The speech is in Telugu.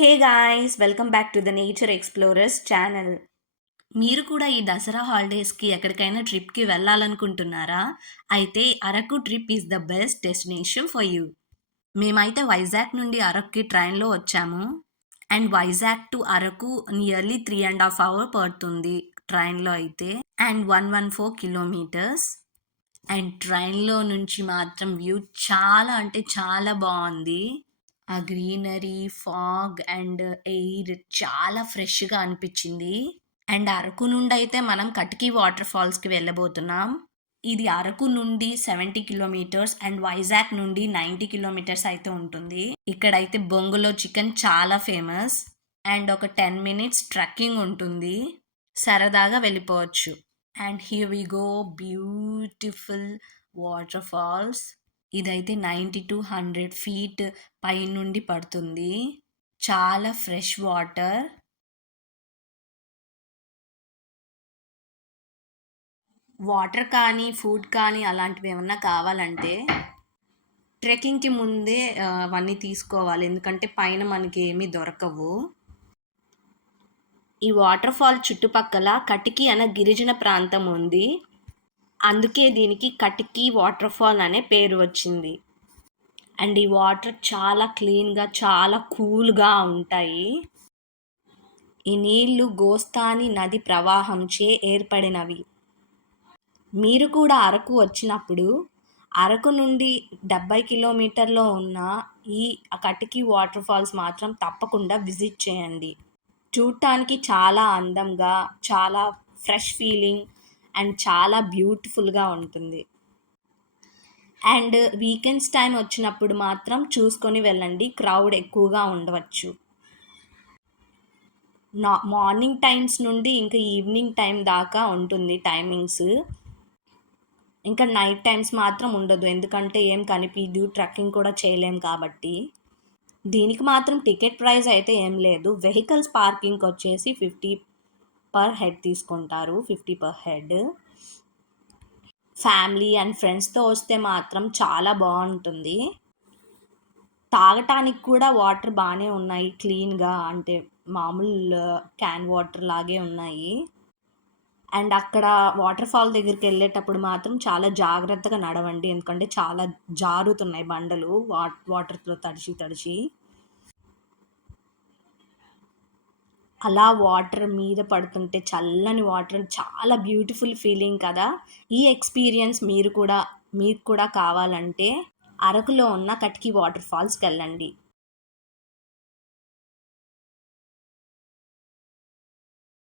Hey guys welcome back to the nature explorers channel. మీరు కూడా ఈ దసరా హాలిడేస్కి ఎక్కడికైనా ట్రిప్కి వెళ్ళాలనుకుంటున్నారా? అయితే Araku trip is the best destination for you. మేమైతే వైజాగ్ నుండి అరకుకి ట్రైన్లో వచ్చాము. And Vizag to Araku nearly three and half hour పడుతుంది ట్రైన్లో అయితే. And one one four kilometres. And ట్రైన్లో నుంచి మాత్రం వ్యూ చాలా అంటే చాలా బాగుంది. ఆ గ్రీనరీ ఫాగ్ అండ్ ఎయిర్ చాలా ఫ్రెష్గా అనిపించింది. అండ్ అరకు నుండి అయితే మనం కటికి వాటర్ ఫాల్స్కి వెళ్ళబోతున్నాం. ఇది అరకు నుండి సెవెంటీ కిలోమీటర్స్ అండ్ వైజాగ్ నుండి నైంటీ కిలోమీటర్స్ అయితే ఉంటుంది. ఇక్కడైతే బొంగులో చికెన్ చాలా ఫేమస్. అండ్ ఒక టెన్ మినిట్స్ ట్రెక్కింగ్ ఉంటుంది. సరదాగా వెళ్ళిపోవచ్చు. And here we go beautiful water falls. ఇదైతే నైంటీ టు హండ్రెడ్ ఫీట్ పైనుండి పడుతుంది. చాలా ఫ్రెష్ వాటర్. వాటర్ కానీ ఫుడ్ కానీ అలాంటివి ఏమన్నా కావాలంటే ట్రెక్కింగ్కి ముందే అవన్నీ తీసుకోవాలి. ఎందుకంటే పైన మనకి ఏమీ దొరకవు. ఈ వాటర్ ఫాల్ చుట్టుపక్కల కటికి అనే గిరిజన ప్రాంతం ఉంది. అందుకే దీనికి కటికి వాటర్ ఫాల్ అనే పేరు వచ్చింది. అండ్ ఈ వాటర్ చాలా క్లీన్గా చాలా కూల్గా ఉంటాయి. ఈ నీళ్ళు గోస్తాని నది ప్రవాహంచే ఏర్పడినవి. మీరు కూడా అరకు వచ్చినప్పుడు అరకు నుండి డెబ్బై కిలోమీటర్లో ఉన్న ఈ కటికి వాటర్ ఫాల్స్ మాత్రం తప్పకుండా విజిట్ చేయండి. చూడటానికి చాలా అందంగా చాలా ఫ్రెష్ ఫీలింగ్ అండ్ చాలా బ్యూటిఫుల్గా ఉంటుంది. అండ్ వీకెండ్స్ టైం వచ్చినప్పుడు మాత్రం చూసుకొని వెళ్ళండి. క్రౌడ్ ఎక్కువగా ఉండవచ్చు. నా మార్నింగ్ టైమ్స్ నుండి ఇంకా ఈవినింగ్ టైం దాకా ఉంటుంది టైమింగ్స్. ఇంకా నైట్ టైమ్స్ మాత్రం ఉండదు. ఎందుకంటే ఏం కనిపించదు ట్రెక్కింగ్ కూడా చేయలేం కాబట్టి. దీనికి మాత్రం టికెట్ ప్రైస్ అయితే ఏం లేదు. వెహికల్స్ పార్కింగ్కి వచ్చేసి ఫిఫ్టీ పర్ హెడ్ తీసుకుంటారు fifty per head family and ఫ్రెండ్స్తో వస్తే మాత్రం చాలా బాగుంటుంది. తాగటానికి కూడా వాటర్ బాగానే ఉన్నాయి క్లీన్గా అంటే మామూలు క్యాన్ వాటర్ లాగే ఉన్నాయి. అండ్ అక్కడ వాటర్ ఫాల్ దగ్గరికి వెళ్ళేటప్పుడు మాత్రం చాలా జాగ్రత్తగా నడవండి ఎందుకంటే చాలా జారుతున్నాయి బండలు వా వాటర్తో తడిచి తడిచి. అలా వాటర్ మీద పడుతుంటే చల్లని వాటర్ చాలా బ్యూటిఫుల్ ఫీలింగ్ కదా. ఈ ఎక్స్పీరియన్స్ మీరు కూడా మీకు కూడా కావాలంటే అరకులో ఉన్న కట్కి వాటర్ ఫాల్స్కి వెళ్ళండి.